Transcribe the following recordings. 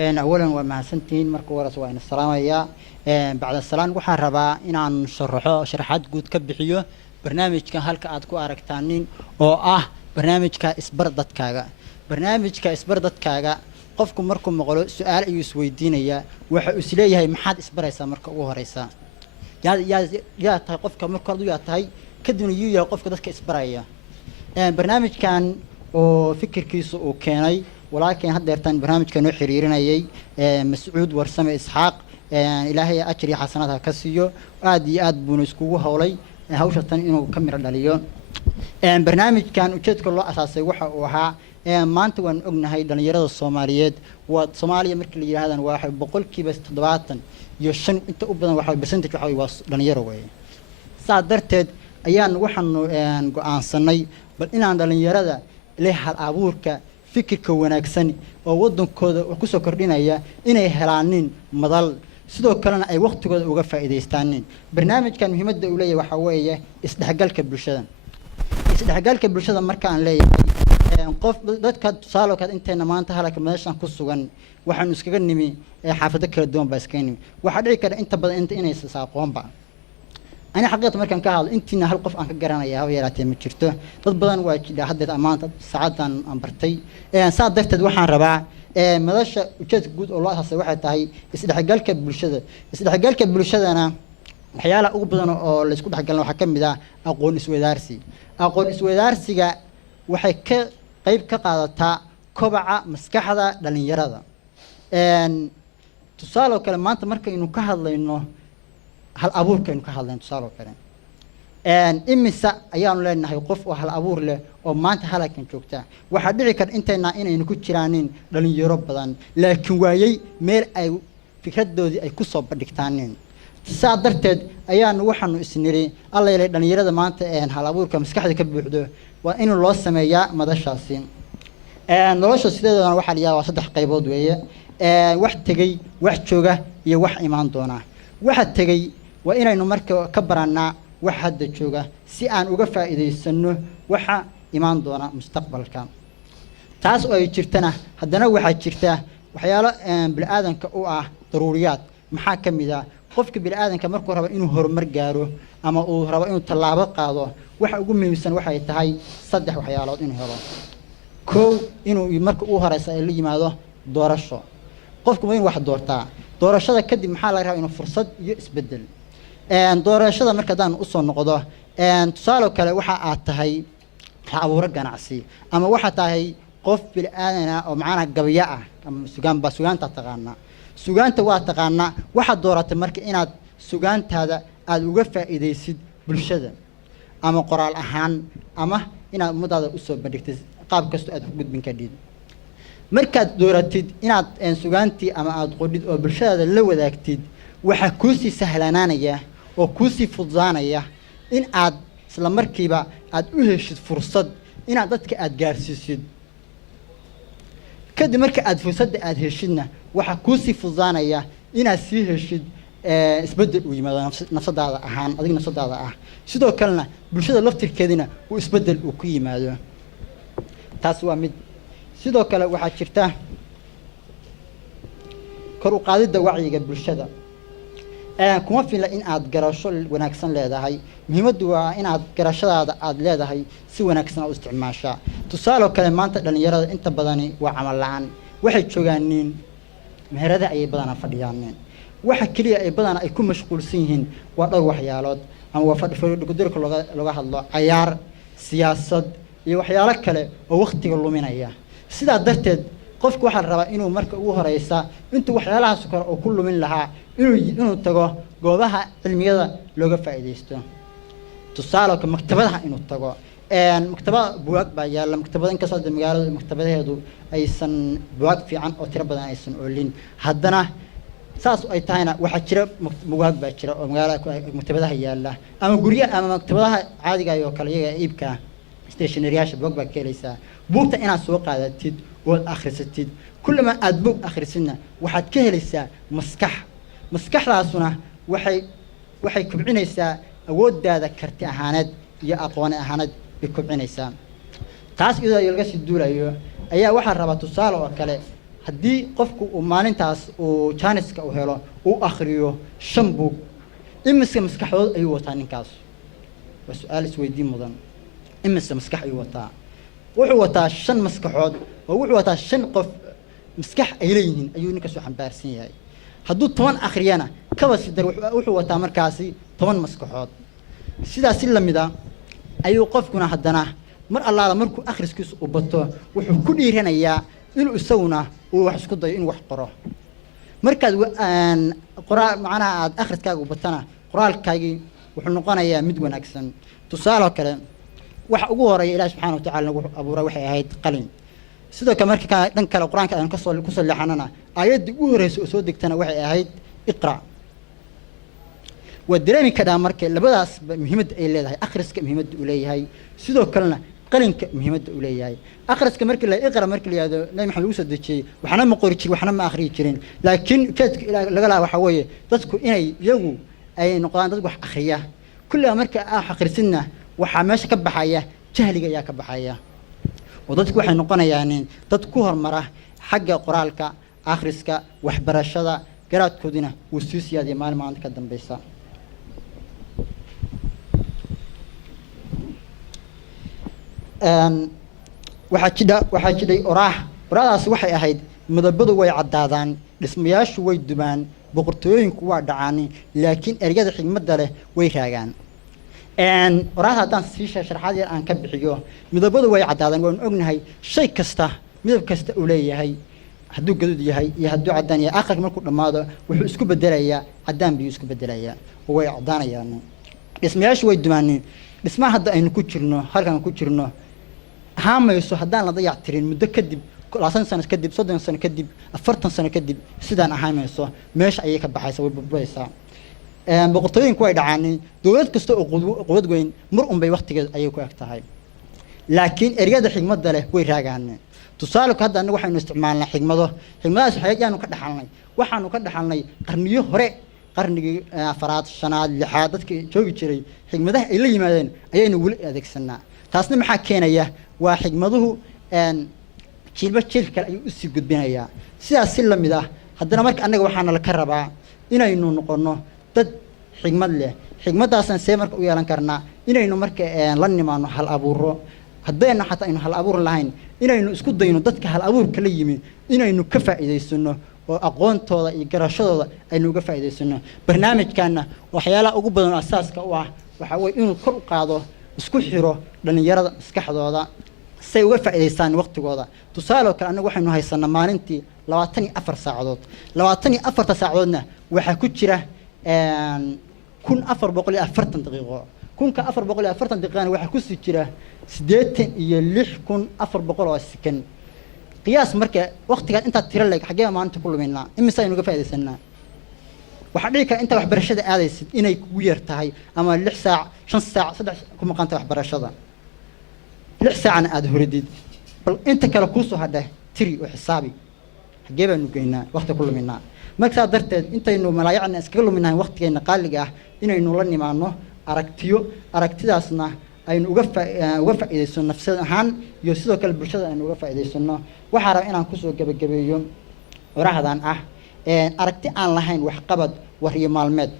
أولا ومع سنتين مركو ورس وين السلام يا بعد السلام وحن ربا إن عن شرحات جود كبحيو برنامج كان هلك أدكو أركتانين أو برنامج كإسبردت كاجا برنامج كإسبردت كاجا قفكم مركم مقولوا سؤال يسوي دينيا وحسليه هي محد إسبريسا مركو وهريسا يا قفك مركو يا تاي كدن يا قفك دتك إسبرايا برنامج كان وفكر كيسو وكاني ولكن هذا يرتان برنامج كانوا حريرنا مسعود ورسم إسحاق إلهي أشري حسناتها كسيو آد بونسكوه هولي هوشة إنه كمل دليل برنامج كان وجد كل أساسي وها ما أنت وان أجن هاي دنيرة الصوماليات والصومالية مركلي هذا واحد بقول كي بس تضباطا يشن أنت أبدا واحد بس أنت وحوي واس دنيرة وين صادرت أيان وحنو عن صني بل إن عند دنيرة له الأبورك فكر كوناكسن oo wadankooda wax ku soo kordhinaya inay helaan madal sidoo kalena ay waqtigooda uga faa'iideystaan barnaamijkan muhiimadda uu leeyahay waxa weeye isdhexgalka bulshada marka aan leeyahay qof dadka tusaale ka inteena maanta halka meeshan ku sugan waxaan iskaga nimi xaafado kala duwan baa iskaga nimi waxa dhici kara inta badan inay saaqoonba أنا حقيقة مركان كهذا أنتنا هالقف أنك جرانا يا هوي راتي متشرته تطبعاً واجد هذا أمانة ساعات أمبرتي ساعات درت دوحان ربع ماذاش وجد جود الله هسه واحد تاعي استحقالك بالشدة أنا حياله أقبضنا اللي سكوت حق الله حكم بذا أقول نسوي دارسي جا وحك قيب كقاعدة كبعة مسكحة لين يرادا تصالوا كلمات مركان إنه كهذا إنه هل أبور كانوا كهذين تصاروا كلام إمسا أيام لنا هيقف وهل أبور له وما أنت هلا كن شوكته وحدي كان أنت إن كنت شرانين لين يرب بدن لكن وياي مير أي فكرة دودي أي قصة بدكتانين صادرت أيام وحنا السنيري الله يلي لين يرد ما أنت هل أبور كمسكحة كبيحده وإنه الله سمايا ماذا شاسين نلاش السيدة أنا واحد يا وصدق قيبود ويا واحد تجي واحد شوجة يا واحد إيمان دونا واحد تجي وإنا إنه مركب كبرنا واحد جوجا سيان وقفة إذا يسنه وحى إيمان دونا مستقبل كام تاس أو يشرتنا هدنا واحد شرته وحياله بالآذن كأوعة ضروريات محاكم إذا قفك بالآذن كمركب ربع إنه هرمر جاره أما أو ربع إنه طلابة قاضه وحى أقوم من سن وحى يتهاي صدق وحياله إنه هذا كو إنه يمركب أوها رسائل اللي ماذا دور الشو قفك وين واحد دورتا دور الشذا كدي محل غيره إنه فرصة يسبدل دور الشذا مركزان أصلا نقضه تصالوا كلا وحى أتهاي حاورق جناسي أما وحى تهاي قف بالآن أو معنا جبياء أما سجان تتغنى سجان تتغنى واحد دورة مركز إن سجان هذا الوقفة إذا يصير بالشذا أما قرال أهان أما إن مدة أسبوع بدك قاب كست أدخل من كديد مركز دورتيد إن سجانتي أما أدخل أو بالشذا اللي وذاكتيد وحكوسي سهلانية وكوسي فضانية إن عاد سلام مركبة عاد أهشت فرصة إن عادتك عاد جارسيد كده مركب عاد فرصة عاد هشنا وحكوسي فضانية إن عسيه هشد إسبدل ويما نفس هذا أهان أديك نفس هذا شدوا كلنا بالشدة لفتر كدينا وإسبدل وقيمة هذا تاسوا مد شدوا كلا واحد شرته كرو قاعدة وعي قبل الشدة كم في لإن عاد جراشل ونكسن لهذا هاي مهم دوا إن عاد جراشل عاد لهذا هاي سوى نكسن أو استعماشا تصالوا كلمات لأن يرى أنت بدني وعمل عن واحد شجانين مهرده أي بدنا فديانين واحد كليه أي بدنا يكون مشغول سينهن وضر وحيالات أما وفد فرد قدرك لغة الله عيار سياسة يوحيالك كله ووقت يقولوا من أياه سيدا درتد قفك واحد ربع إنه مركب رئيسا أنتوا وحيالها سكر وكل من لها إنه تجاه جوابها المياه لغة فائدة تصالك مكتبها إنه تجاه مكتبة بواق بيا مكتبة إنك صاد المجال المكتبة هذو أيسن بواق في عن أو تربنا أيسن أولين هدنا ساس أي تاينا واحد شرب بواق بشرب مجال مكتبة هي الله أما قرية أما مكتبة عادي جاي وكالية إبكا ستيشنرياش بواق بكيليسا بوقت أنا سوق هذا تيد والآخر ستيد كل ما أدبوق آخر سنة واحد كهليسا مسكح راسنا وحي كبعنيسا أود هذا كرت أهانات يا أقوان أهانات بكبعنيسا تاس إذا يلقى الدولة أيها واحد ربط صالة وكله haddii qofku uu maalintaas uu jaaniska u helo uu akhriyo 5 buug imise maskaxdood ayuu wataa ninkaas waa su'aal isweydiin mudan imise maskax ayuu wataa wuxuu wataa 5 maskaxood oo wuxuu wataa 5 qof maskax ay leeyihiin ayuu ninkaas u xambaarsan yahay hadduu 10 akhriyana kaba sidar wuxuu wataa markaasi 10 maskaxood sidaas la mid ah ayuu qofkuna haddana mar allaala markuu akhriskiisu u bato wuxuu ku dhiiranayaa inuu isaguna uu wax isku dayo inuu wax qoro markaad qoraa macnaha aad akhriskaaga u batana qoraalkaagii wuxuu noqonayaa mid wanaagsan tusaale kale waxa ugu horeeya Ilaahay subxaanahu wa ta'aala wuxuu abuuray waxay ahayd qalin sidoo kale marka dhan kale quraanka aan ka soo leexanana aayadii ugu horeysa oo soo degtana waxay ahayd iqra ودريمي كذا مركي لبداس مهمة إلى هاي أخرس كمهمة إليه هاي سيدو كلنا قلن كمهمة إليه هاي أخرس كمركي لا إقرأ مركي هذا لا يمحل يوسد شيء وحنا ما قريتش وحنا ما آخريتشين لكن كت لقلا وحويه تذكر إني يوم أي نقطان تذكر أخرية كل مركي آخر سنة وحماش كبحية جهل جايا كبحية وتذكر إحنا نقطنا يعني تذكر مرة حق قرالك آخرسك وحبرشة قرأت كودنا والسوسي هذه ما عندك قدام بيسا waxaa jiray oraahdaas waxay ahayd midabadu way caddaadaan dhismayaashu way dubaan boqortooyinku waa dhacaan laakiin ereyada xigmadda leh way raagaan oraahda haddaan sii sharaxaad yar aan ka bixiyo midabadu way caddaadaan waan ognahay shay kasta midab kasta uu leeyahay hadduu gaduud yahay iyo hadduu caddaan yahay aakhirka markuu dhammaado wuxuu isku bedelayaa caddaan biyuu isku bedelayaa oo way caddaanayaan dhismayaashu way dubaan dhismaha hadda aynu ku jirno halkan ku jirno haamayso haddaan la dayac tirin muddo kadib 20 sano kadib 30 sano kadib 40 sano kadib sidaan ahaamayso meesha ayay ka baxaysaa way burburaysaa boqortooyinku way dhacaan dawlad kasta oo quwad weyn mar bay waqtigeed ayay ku egtahay laakiin ereyada xigmadda leh way raagaan tusaale ka hadda anagu waxaynu isticmaalnaa xigmadaas waxyaanu ka dhaxalnay qarniyo hore qarnigii 4aad 5aad 6aad dadkii joogi jiray xigmadaha ay la yimaadeen ayaynu wali adeegsanaa taasna maxaa keenaya waa xigmaduhu jiilba jiil kale ayuu u sii gudbinayaa sidaas si la mid ah haddana marka annaga waxaana la ka rabaa inaynu noqono dad xigmad leh xigmadaasan see marka u yeelan karnaa inaynu marka la nimaano hal abuuro haddayna xataa aynu hal abuur lahayn inaynu isku dayno dadka hal abuurka la yimi inaynu ka faa'iidaysano oo aqoontooda iyo garashadooda aynu uga faa'iidaysano barnaamijkaana waxyaalaha ugu badan oo asaaska u ah waxa weeye inuu kor u qaado isku xiro dhalinyarada maskaxdooda say uga faa'iidaystaan waqtigooda tusaale kale anagu waxaynu haysanaa maalintii 24 saacadood 24 saacadoodna waxa ku jira 1440 daqiiqo 1440 daqiiqana waxa ku sii jira 86,400 oo sekan qiyaas marka waqtiga inta tiro leeg xagee maalinta ku luminaa imisa aynu uga faa'iidaysanaa waxa dhici kara inta waxbarashada aadaysid inay kugu yar tahay ama 6 saac 5 saac 3 ku maqanta waxbarashada 6 saacna aad horidid bal inta kale ku soo hadhay tiri oo xisaabi xagee baanu geynaa waqti ku luminaa marka darteed intaynu malaayicna iskaga luminahay waqtigeena qaaliga ah inaynu la nimaano aragtidaasna aynu uga faa'iidaysano nafsad ahaan iyo sidoo kale bulshada aynu uga faa'iidaysano waxa rabaa inaan ku soo gabagabeeyo oraahdan ah aragti aan lahayn wax qabad wariyo maalmeed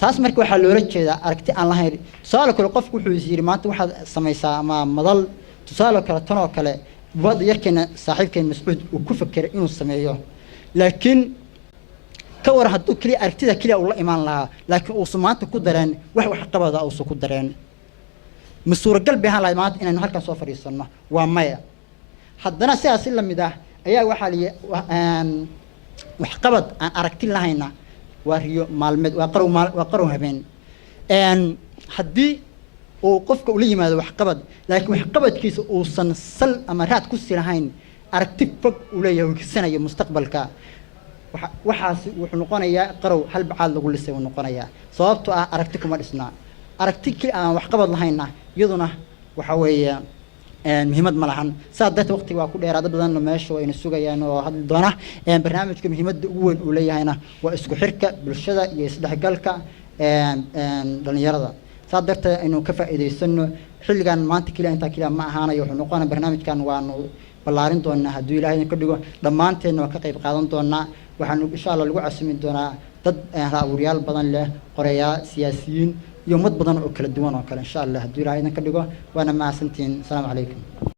taas markii waxa loola jeedaa aragti aan lahayn tusaale kale qofku wuxuu yiri maanta waxaad samaysaa ama madal tusaale kale tan oo kale wada yarkeena saaxiibkeen mas'uud uu ku fakiray inuu sameeyo laakiin ka war hadduu kaliya aragtida kaliya uu la imaan lahaa laakiin uu maanta ku dareen wax qabada uu ku dareen masuuragal baan lahayd maanta inaynu halkan soo fariisano waa maya haddana sidaas la mid ah ayaa waxa li wax qabad aan aragti lahayna waa riyo maalmeed waa qarow habeen haddii uu qofka u la yimaado wax qabad laakiin wax qabadkiisa uusan sal ama raad ku silahayn aragti fog u leeyahay wigsanayo mustaqbalka waxaas wuxuu noqonayaa qarow hal bacaad lagu lisay uu noqonayaa sababtoo ah aragti kuma dhisna aragti aan wax qabad lahayna iyaduna waxa weeye muhiimad ma lahan saadada waqtiga waa ku dheeraad badan meesha way ina sugayaan oo hadda doona barnaamijka muhiimadda ugu weyn uu leeyahayna waa isku xirka bulshada iyo isdhexgalka dhalinyarada saadada inuu ka faa'iidaysano xilligan maanta kaliya inta kaliya ma ahaanayo wuxuu noqonayaa barnaamijkan waanu ballaarin doonaa hadduu ilaahay idinka dhigo dhammaanteenna waa ka qayb qaadan doonaa waxaan insha allah lagu casumi doonaa dad hal abuuryaal badan leh qorayaal siyaasiyiin iyo ummad badan oo kala duwan oo kale insha allah hadduu ilaahay idinka dhigo waana mahadsantihiin asalaamu calaykum